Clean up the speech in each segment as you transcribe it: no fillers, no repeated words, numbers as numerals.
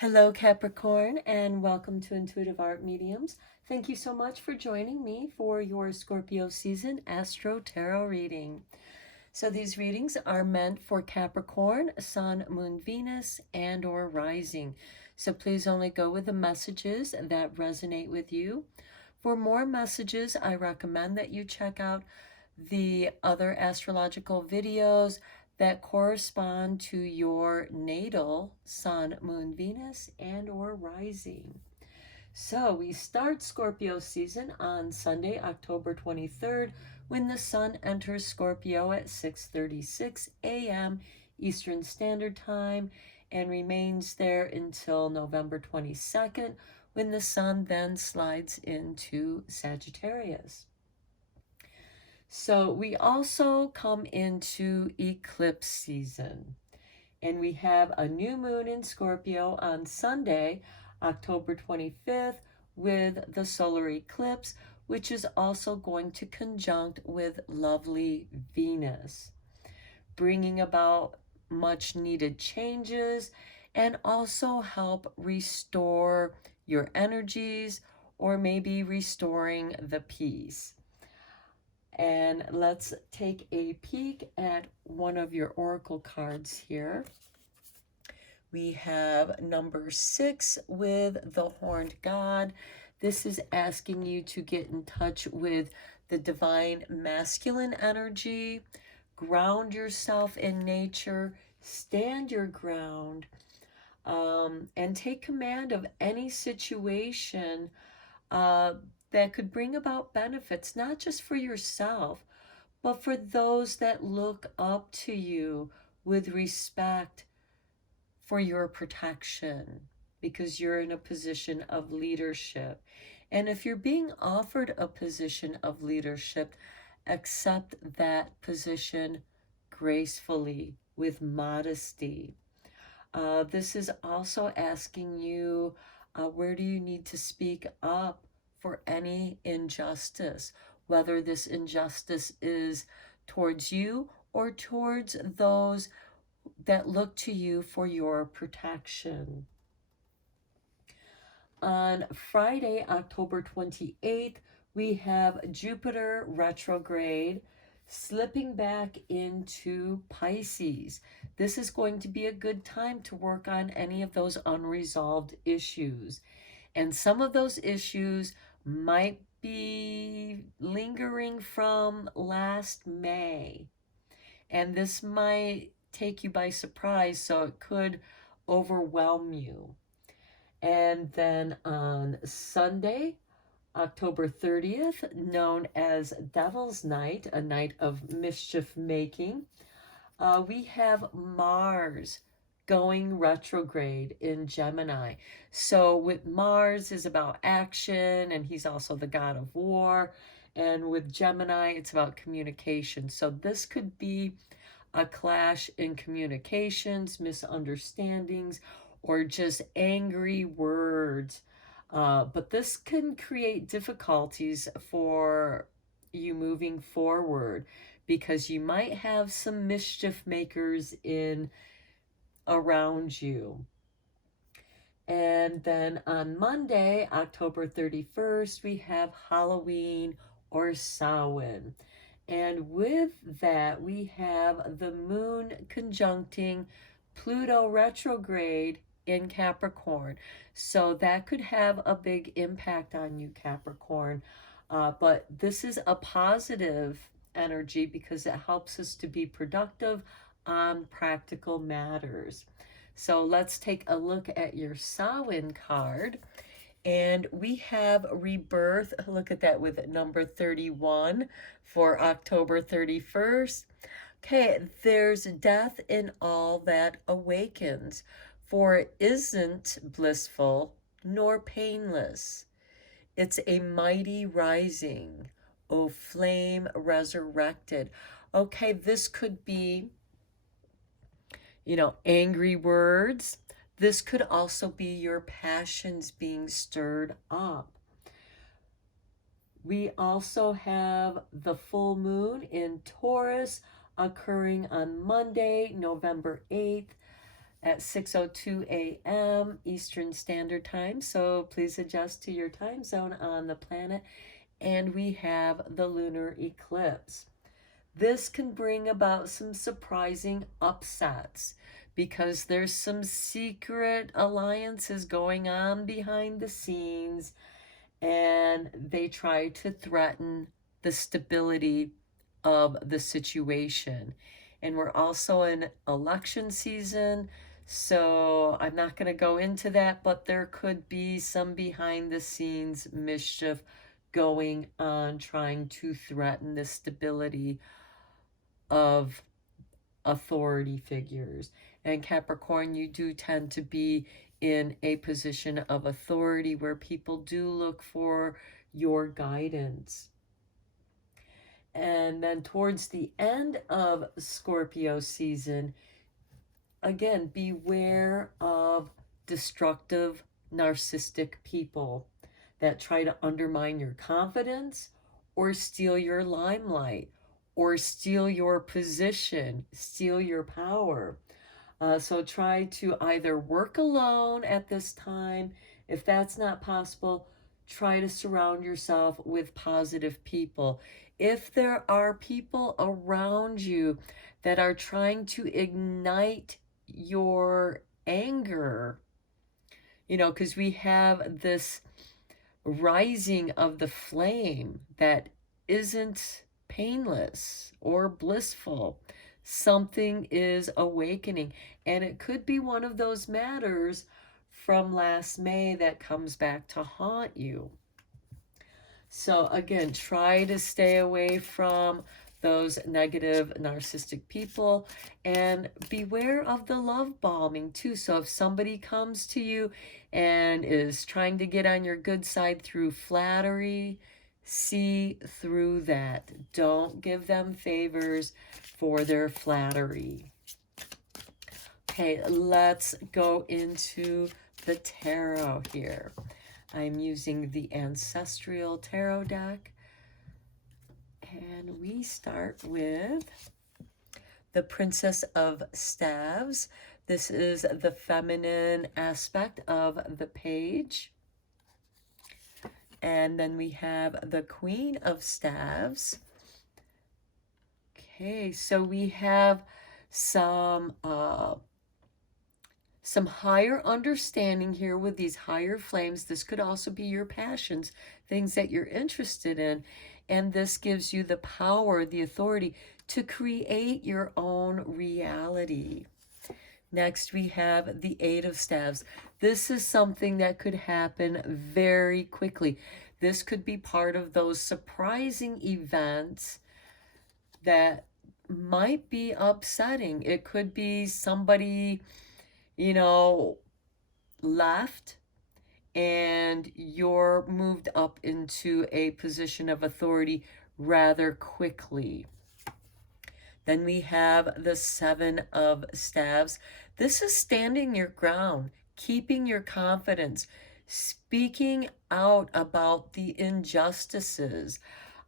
Hello, Capricorn, and welcome to Intuitive Art Mediums. Thank you so much for joining me for your Scorpio season Astro-Tarot reading. So these readings are meant for Capricorn, Sun, Moon, Venus, and or Rising. So please only go with the messages that resonate with you. For more messages, I recommend that you check out the other astrological videos that correspond to your natal Sun, Moon, Venus, and or Rising. So we start Scorpio season on Sunday, October 23rd, when the Sun enters Scorpio at 6:36 a.m. Eastern Standard Time and remains there until November 22nd, when the Sun then slides into Sagittarius. So we also come into eclipse season, and we have a new moon in Scorpio on Sunday, October 25th, with the solar eclipse, which is also going to conjunct with lovely Venus, bringing about much needed changes and also help restore your energies or maybe restoring the peace. And let's take a peek at one of your oracle cards here. We have number 6 with the Horned God. This is asking you to get in touch with the divine masculine energy, ground yourself in nature, stand your ground, and take command of any situation that could bring about benefits, not just for yourself, but for those that look up to you with respect for your protection, because you're in a position of leadership. And if you're being offered a position of leadership, accept that position gracefully with modesty. This is also asking you, where do you need to speak up for any injustice, whether this injustice is towards you or towards those that look to you for your protection. On Friday, October 28th, we have Jupiter retrograde slipping back into Pisces. This is going to be a good time to work on any of those unresolved issues. And some of those issues might be lingering from last May. And this might take you by surprise, so it could overwhelm you. And then on Sunday, October 30th, known as Devil's Night, a night of mischief making, we have Mars going retrograde in Gemini. So with Mars is about action, and he's also the god of war. And with Gemini, it's about communication. So this could be a clash in communications, misunderstandings, or just angry words. But this can create difficulties for you moving forward, because you might have some mischief makers in around you. And then on Monday, October 31st, we have Halloween or Samhain. And with that, we have the moon conjuncting Pluto retrograde in Capricorn. So that could have a big impact on you, Capricorn. But this is a positive energy because it helps us to be productive on practical matters. So let's take a look at your Samhain card. And we have rebirth. Look at that with number 31 for October 31st. Okay, there's death in all that awakens, for it isn't blissful nor painless. It's a mighty rising, O flame resurrected. Okay, this could be, angry words. This could also be your passions being stirred up. We also have the full moon in Taurus occurring on Monday, November 8th at 6:02 a.m. Eastern Standard Time. So please adjust to your time zone on the planet. And we have the lunar eclipse. This can bring about some surprising upsets because there's some secret alliances going on behind the scenes, and they try to threaten the stability of the situation. And we're also in election season, so I'm not going to go into that, but there could be some behind the scenes mischief going on trying to threaten the stability of authority figures. And Capricorn, you do tend to be in a position of authority where people do look for your guidance. And then towards the end of Scorpio season, again, beware of destructive, narcissistic people that try to undermine your confidence or steal your limelight or steal your position, steal your power. So try to either work alone at this time. If that's not possible, try to surround yourself with positive people. If there are people around you that are trying to ignite your anger, you know, because we have this rising of the flame that isn't painless or blissful. Something is awakening, and it could be one of those matters from last May that comes back to haunt you. So again, try to stay away from those negative narcissistic people, and beware of the love bombing too. So if somebody comes to you and is trying to get on your good side through flattery, see through that. Don't give them favors for their flattery. Okay, let's go into the tarot here. I'm using the Ancestral Tarot deck. And we start with the Princess of Staves. This is the feminine aspect of the page. And then we have the Queen of Staves. Okay, so we have some higher understanding here with these higher flames. This could also be your passions, things that you're interested in. And this gives you the power, the authority to create your own reality. Next, we have the Eight of Staves. This is something that could happen very quickly. This could be part of those surprising events that might be upsetting. It could be somebody, you know, left and you're moved up into a position of authority rather quickly. Then we have the Seven of Staves. This is standing your ground, keeping your confidence, speaking out about the injustices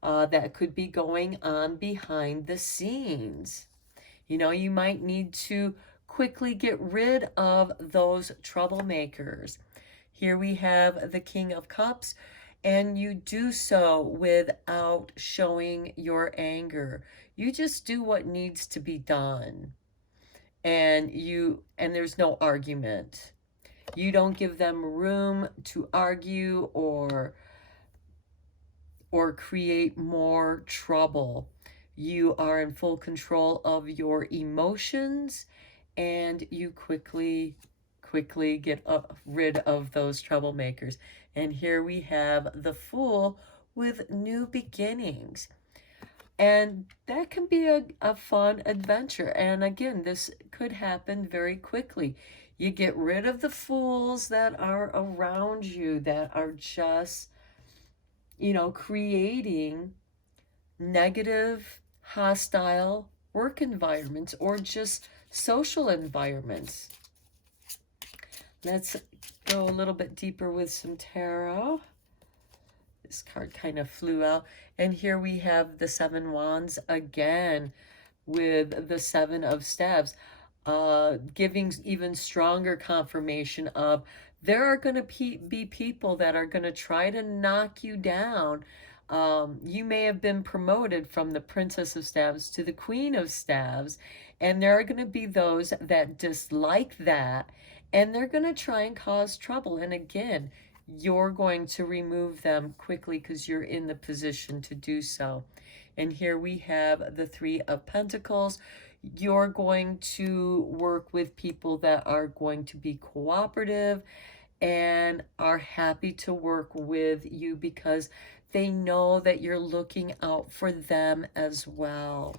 that could be going on behind the scenes. You know, you might need to quickly get rid of those troublemakers. Here we have the King of Cups, and you do so without showing your anger. You just do what needs to be done. And there's no argument. You don't give them room to argue or create more trouble. You are in full control of your emotions, and you quickly get rid of those troublemakers. And here we have the Fool with new beginnings. And that can be a fun adventure. And again, this could happen very quickly. You get rid of the fools that are around you that are just, you know, creating negative, hostile work environments or just social environments. Let's go a little bit deeper with some tarot. This card kind of flew out. And here we have the Seven Wands again with the Seven of Staves. giving even stronger confirmation of there are going to be people that are going to try to knock you down. You may have been promoted from the Princess of Staves to the Queen of Staves, and there are going to be those that dislike that, and they're going to try and cause trouble. And again, you're going to remove them quickly because you're in the position to do so. And here we have the Three of Pentacles. You're going to work with people that are going to be cooperative and are happy to work with you because they know that you're looking out for them as well.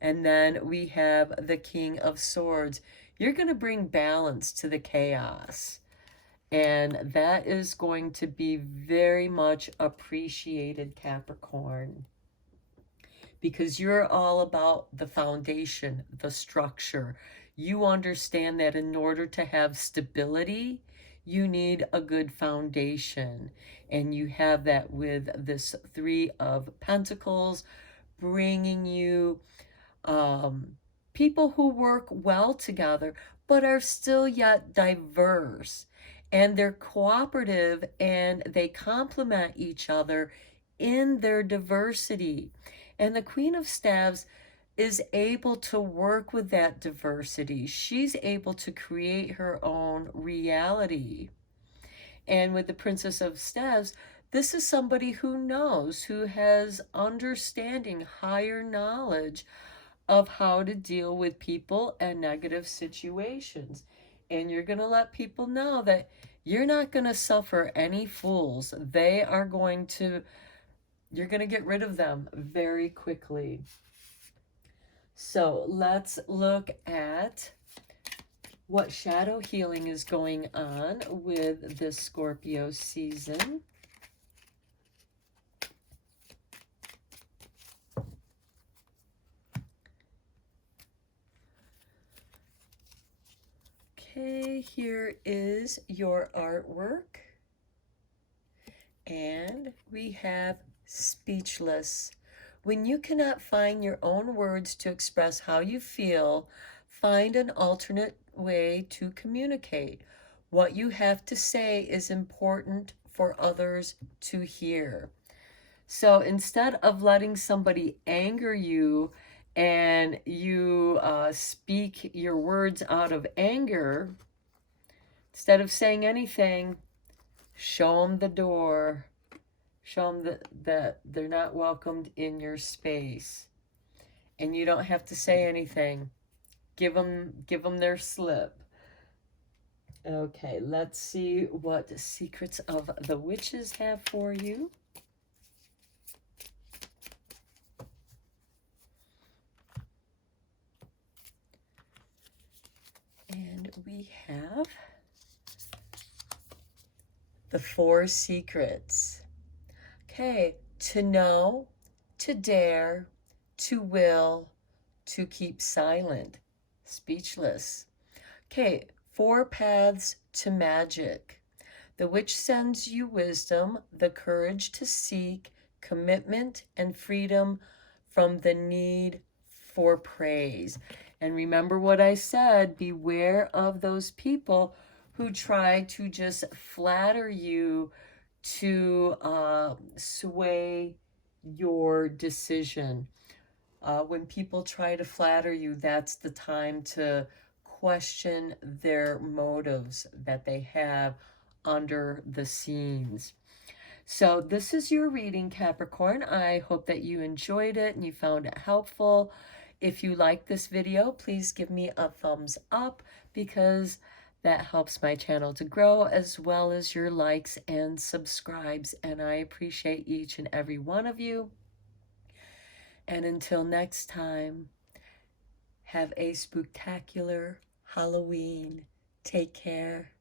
And then we have the King of Swords. You're going to bring balance to the chaos. And that is going to be very much appreciated, Capricorn, because you're all about the foundation, the structure. You understand that in order to have stability, you need a good foundation. And you have that with this Three of Pentacles, bringing you people who work well together, but are still yet diverse. And they're cooperative and they complement each other in their diversity. And the Queen of Staves is able to work with that diversity. She's able to create her own reality. And with the Princess of Staves, this is somebody who knows, who has understanding, higher knowledge of how to deal with people and negative situations. And you're going to let people know that you're not going to suffer any fools. They are going to, you're going to get rid of them very quickly. So let's look at what shadow healing is going on with this Scorpio season. Okay, here is your artwork. And we have speechless. When you cannot find your own words to express how you feel, find an alternate way to communicate. What you have to say is important for others to hear. So instead of letting somebody anger you and you speak your words out of anger, instead of saying anything, show them the door. Show them that they're not welcomed in your space. And you don't have to say anything. Give them their slip. Okay, let's see what Secrets of the Witches have for you. And we have the Four Secrets. Okay, to know, to dare, to will, to keep silent, speechless. Okay, four paths to magic. The witch sends you wisdom, the courage to seek, commitment, and freedom from the need for praise. And remember what I said, beware of those people who try to just flatter you to sway your decision. When people try to flatter you, that's the time to question their motives that they have under the scenes. So this is your reading, Capricorn. I hope that you enjoyed it and you found it helpful. If you like this video, please give me a thumbs up because that helps my channel to grow, as well as your likes and subscribes. And I appreciate each and every one of you. And until next time, have a spectacular Halloween. Take care.